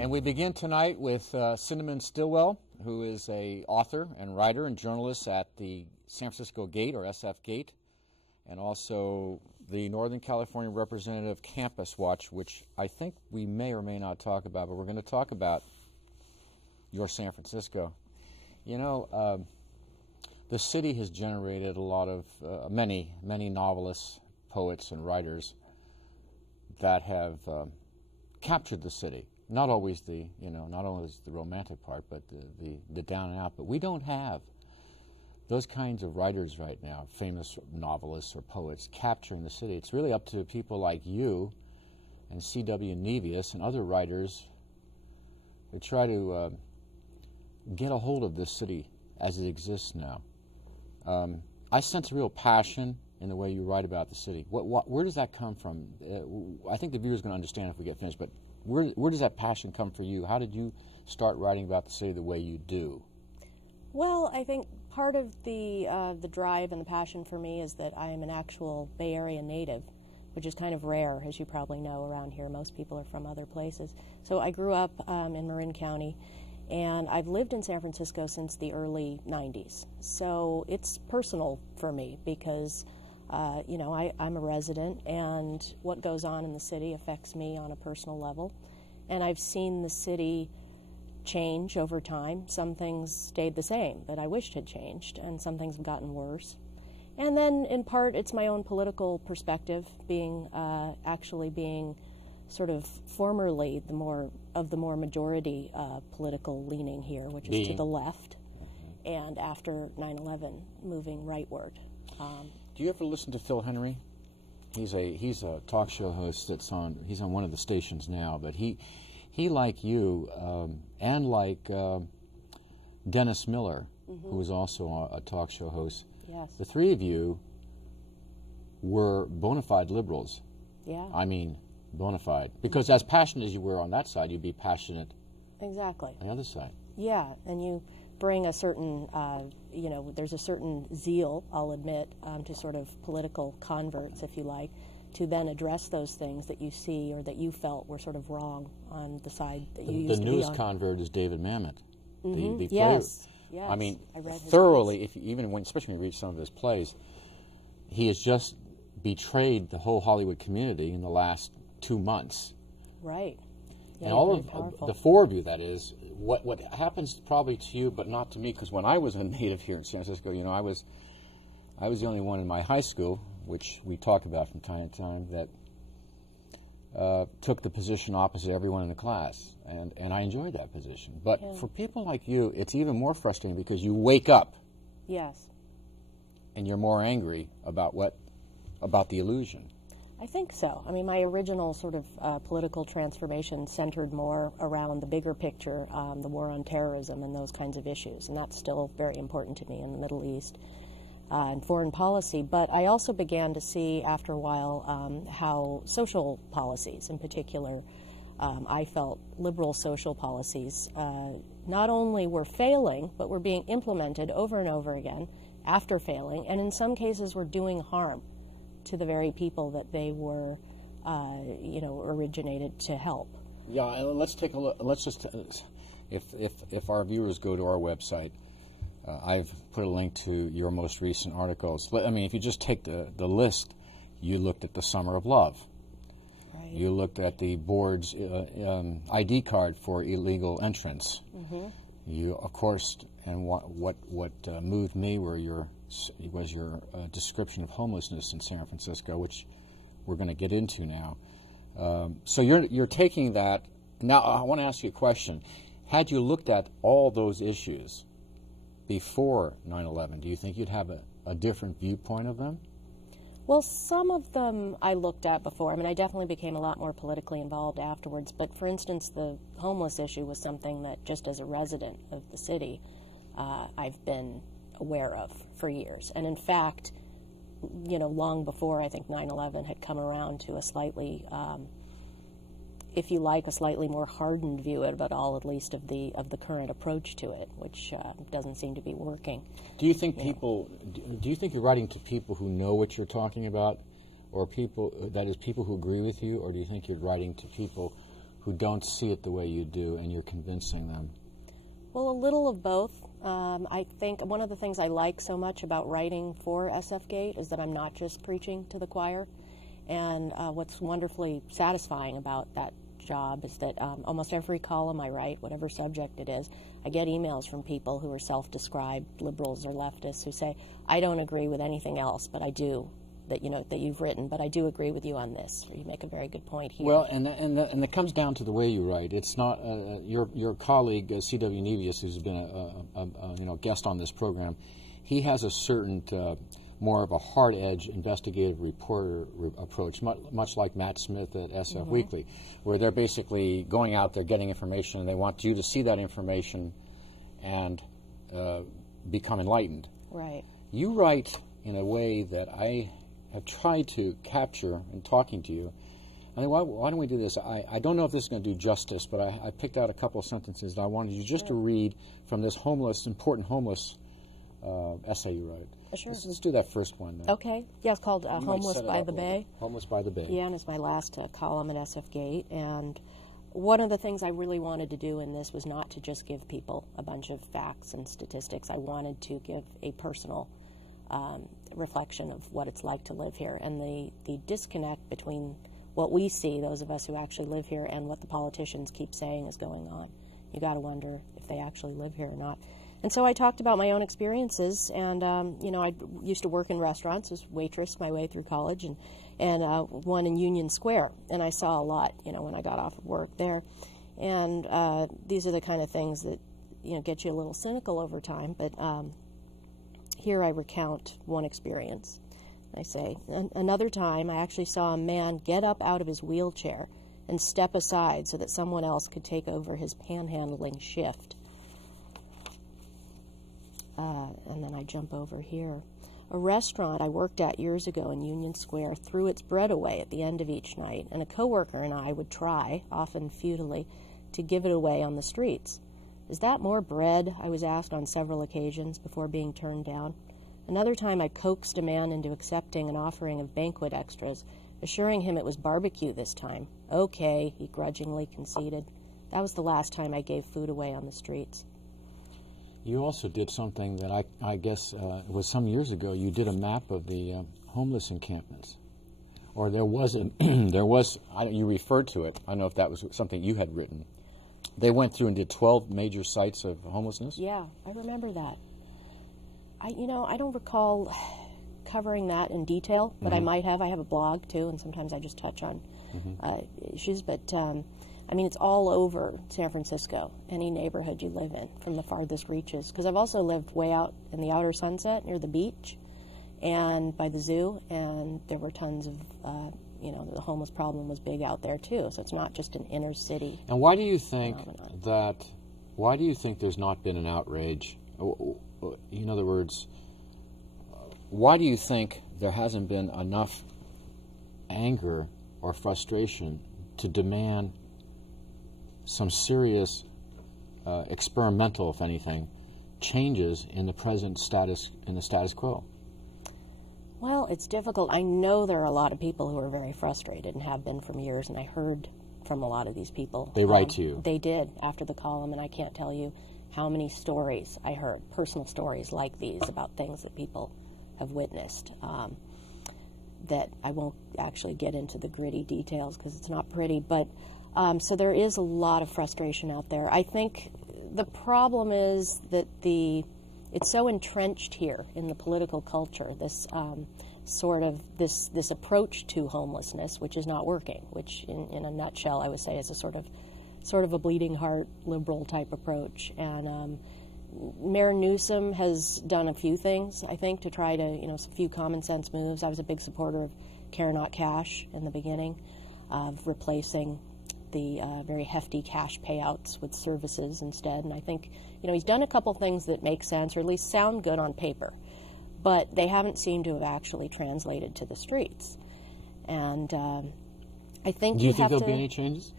And we begin tonight with Cinnamon Stillwell, who is an author and writer and journalist at the San Francisco Gate, or SF Gate, and also the Northern California Representative Campus Watch, which I think we may or may not talk about, but we're going to talk about your San Francisco. You know, the city has generated a lot of, many novelists, poets, and writers that have captured the city. Not always the, not always the romantic part, but the down and out. But we don't have those kinds of writers right now, famous novelists or poets, capturing the city. It's really up to people like you and C.W. Nevius and other writers to try to get a hold of this city as it exists now. I sense a real passion in the way you write about the city. Where does that come from? I think the viewer's going to understand if we get finished, but where does that passion come for you? How did you start writing about the city the way you do? Well, I think part of the drive and the passion for me is that I am an actual Bay Area native, which is kind of rare, as you probably know, around here. Most people are from other places. So I grew up in Marin County, and I've lived in San Francisco since the early 90s. So it's personal for me because I'm a resident, and what goes on in the city affects me on a personal level. And I've seen the city change over time. Some things stayed the same that I wished had changed, and some things have gotten worse. And then, in part, it's my own political perspective, actually being sort of formerly the more majority political leaning here, which is to the left, and after 9/11, moving rightward. Do you ever listen to Phil Henry? He's a talk show host he's on one of the stations now, but he like you and like Dennis Miller, who is also a talk show host. Yes. The three of you were bona fide liberals. Yeah. I mean, bona fide. Because as passionate as you were on that side, you'd be passionate exactly on the other side. Yeah, and you bring a certain, there's a certain zeal, I'll admit, to sort of political converts, if you like, to then address those things that you see or that you felt were sort of wrong on the side that you used to be on. The news convert is David Mamet. The yes. Yes. I mean, I read his thoroughly, especially when you read some of his plays, he has just betrayed the whole Hollywood community in the last 2 months. Right. Yeah, and all of the four of you, that is, what happens probably to you, but not to me, because when I was a native here in San Francisco, I was the only one in my high school, which we talk about from time to time, that took the position opposite everyone in the class, and I enjoyed that position. But for people like you, it's even more frustrating because you wake up. Yes. And you're more angry about the illusion. I think so. I mean, my original sort of political transformation centered more around the bigger picture, the war on terrorism and those kinds of issues, and that's still very important to me in the Middle East and foreign policy. But I also began to see after a while how social policies, in particular, I felt liberal social policies, not only were failing, but were being implemented over and over again after failing, and in some cases were doing harm to the very people that they were, originated to help. Yeah, and let's take a look. Let's just, if our viewers go to our website, I've put a link to your most recent articles. I mean, if you just take the list, you looked at the Summer of Love. Right. You looked at the board's ID card for illegal entrance. You, of course, and what moved me was your description of homelessness in San Francisco, which we're going to get into now. So you're taking that. Now I want to ask you a question. Had you looked at all those issues before 9/11, do you think you'd have a different viewpoint of them? Well, some of them I looked at before. I mean, I definitely became a lot more politically involved afterwards. But for instance, the homeless issue was something that, just as a resident of the city, I've been aware of for years. And in fact, long before I think 9/11 had come around to a slightly, if you like, a slightly more hardened view of it all, at least of the current approach to it, which doesn't seem to be working. Do you think do you think you're writing to people who know what you're talking about, or people who agree with you, or do you think you're writing to people who don't see it the way you do, and you're convincing them? Well, a little of both. I think one of the things I like so much about writing for SF Gate is that I'm not just preaching to the choir. And what's wonderfully satisfying about that job is that almost every column I write, whatever subject it is, I get emails from people who are self-described liberals or leftists who say, I don't agree with anything else, but I do, that you've written, but I do agree with you on this, or you make a very good point here. Well, and it comes down to the way you write. It's not your colleague C.W. Nevius, who's been a guest on this program. He has a certain more of a hard-edge investigative reporter approach, much like Matt Smith at SF Weekly, where they're basically going out there getting information, and they want you to see that information and become enlightened. Right. You write in a way that I have tried to capture in talking to you. I mean, why don't we do this? I don't know if this is going to do justice, but I picked out a couple of sentences that I wanted you just to read from this important homeless essay you write. Sure. Let's do that first one. Then. Okay. Yeah, it's called Homeless by the Bay. Homeless by the Bay. Yeah, and it's my last column at SF Gate. And one of the things I really wanted to do in this was not to just give people a bunch of facts and statistics. I wanted to give a personal reflection of what it's like to live here, and the disconnect between what we see, those of us who actually live here, and what the politicians keep saying is going on. You got to wonder if they actually live here or not. And so I talked about my own experiences, and I used to work in restaurants as waitress my way through college, and one in Union Square, and I saw a lot, when I got off of work there. And these are the kind of things that get you a little cynical over time, but here I recount one experience. I say, another time I actually saw a man get up out of his wheelchair and step aside so that someone else could take over his panhandling shift. And then I jump over here. A restaurant I worked at years ago in Union Square threw its bread away at the end of each night, and a coworker and I would try, often futilely, to give it away on the streets. Is that more bread? I was asked on several occasions before being turned down. Another time I coaxed a man into accepting an offering of banquet extras, assuring him it was barbecue this time. Okay, he grudgingly conceded. That was the last time I gave food away on the streets. You also did something that I guess it was some years ago. You did a map of the homeless encampments. Or there was you referred to it. I don't know if that was something you had written. They went through and did 12 major sites of homelessness? Yeah, I remember that. I don't recall covering that in detail, but I might have. I have a blog, too, and sometimes I just touch on issues. But, it's all over San Francisco, any neighborhood you live in, from the farthest reaches. Because I've also lived way out in the outer Sunset, near the beach, and by the zoo, and there were tons of, the homeless problem was big out there, too. So it's not just an inner city. And why do you think there's not been an outrage? In other words, why do you think there hasn't been enough anger or frustration to demand some serious, experimental, if anything, changes in the present status quo? Well, it's difficult. I know there are a lot of people who are very frustrated and have been for years, and I heard from a lot of these people. They write to you. They did after the column, and I can't tell you how many stories I heard, personal stories like these about things that people have witnessed, that I won't actually get into the gritty details because it's not pretty, but so there is a lot of frustration out there. I think the problem is that it's so entrenched here in the political culture, this this approach to homelessness, which is not working, which in a nutshell I would say is a sort of a bleeding heart liberal type approach. And Mayor Newsom has done a few things, I think, to try to, a few common sense moves. I was a big supporter of care not cash in the beginning, of replacing the very hefty cash payouts with services instead. And I think, he's done a couple things that make sense, or at least sound good on paper, but they haven't seemed to have actually translated to the streets. And I think Do you think there'll be any changes?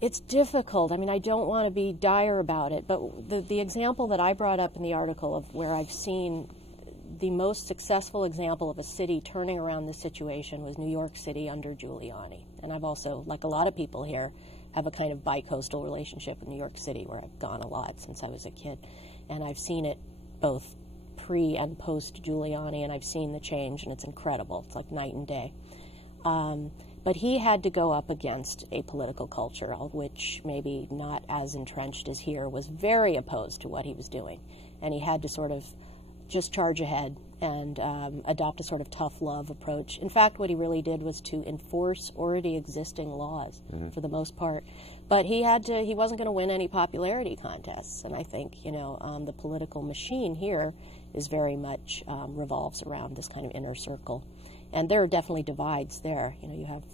It's difficult. I don't want to be dire about it, but the example that I brought up in the article of where I've seen the most successful example of a city turning around this situation was New York City under Giuliani. And I've also, like a lot of people here, have a kind of bi-coastal relationship in New York City, where I've gone a lot since I was a kid, and I've seen it both pre and post Giuliani, and I've seen the change, and it's incredible. It's like night and day. But he had to go up against a political culture, which maybe not as entrenched as here, was very opposed to what he was doing, and he had to sort of just charge ahead and adopt a sort of tough love approach. In fact, what he really did was to enforce already existing laws for the most part. But he wasn't going to win any popularity contests. And I think, the political machine here is very much revolves around this kind of inner circle. And there are definitely divides there. You have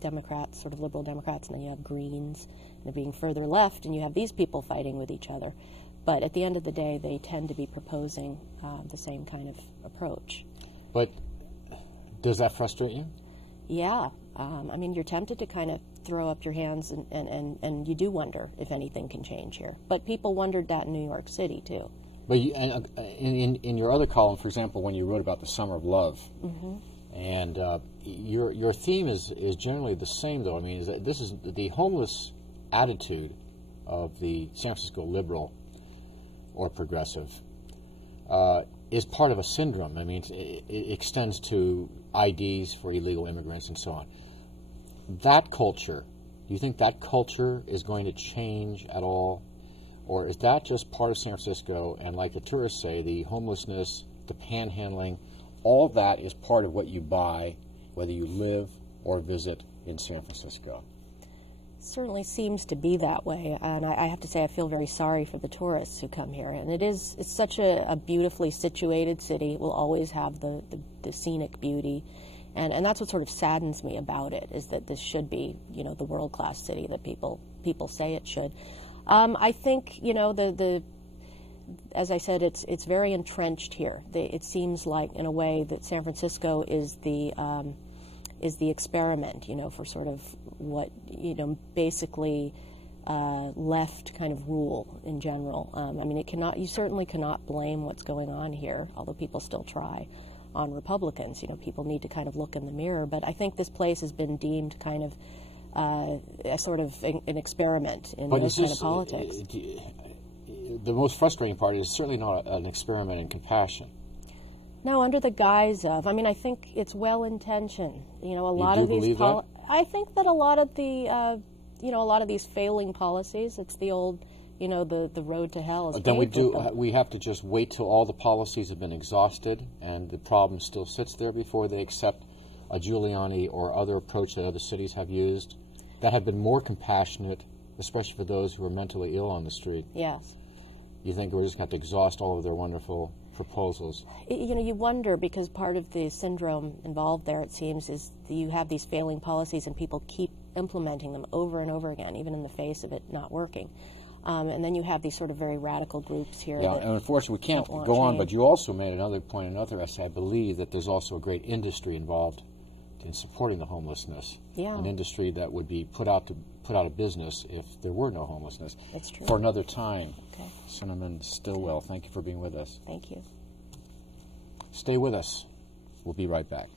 Democrats, sort of liberal Democrats, and then you have Greens, and being further left, and you have these people fighting with each other. But at the end of the day, they tend to be proposing the same kind of approach. But does that frustrate you? Yeah. I mean, you're tempted to kind of throw up your hands, and you do wonder if anything can change here. But people wondered that in New York City, too. But in your other column, for example, when you wrote about the Summer of Love, and your theme is generally the same, though. I mean, this is the homeless attitude of the San Francisco liberal or progressive is part of a syndrome. I mean, it extends to IDs for illegal immigrants and so on. That culture, do you think that culture is going to change at all? Or is that just part of San Francisco, and like the tourists say, the homelessness, the panhandling, all that is part of what you buy, whether you live or visit in San Francisco? Certainly seems to be that way, and I have to say I feel very sorry for the tourists who come here. And it's such a beautifully situated city. It will always have the scenic beauty, and that's what sort of saddens me about it, is that this should be, the world-class city that people say it should. I think, as I said, it's very entrenched here. It seems like, in a way, that San Francisco is the experiment, for sort of what, basically left kind of rule in general. I mean, you certainly cannot blame what's going on here, although people still try, on Republicans. People need to kind of look in the mirror. But I think this place has been deemed kind of a sort of an experiment in those kind of politics. The most frustrating part is certainly not an experiment in compassion. No, under the guise of, I think it's well-intentioned. A lot of these. I think that a lot of the, a lot of these failing policies. It's the old, the road to hell is paved with them. We have to just wait till all the policies have been exhausted and the problem still sits there before they accept a Giuliani or other approach that other cities have used that have been more compassionate, especially for those who are mentally ill on the street. Yes. You think we're just going to have to exhaust all of their wonderful proposals? You wonder, because part of the syndrome involved there, it seems, is that you have these failing policies and people keep implementing them over and over again, even in the face of it not working. And then you have these sort of very radical groups here. Yeah, and unfortunately we can't go on, but you also made another point, another essay, I believe, that there's also a great industry involved in supporting the homelessness. Yeah. An industry that would be put out of business if there were no homelessness. That's true. For another time. Okay. Cinnamon Stillwell, thank you for being with us. Thank you. Stay with us. We'll be right back.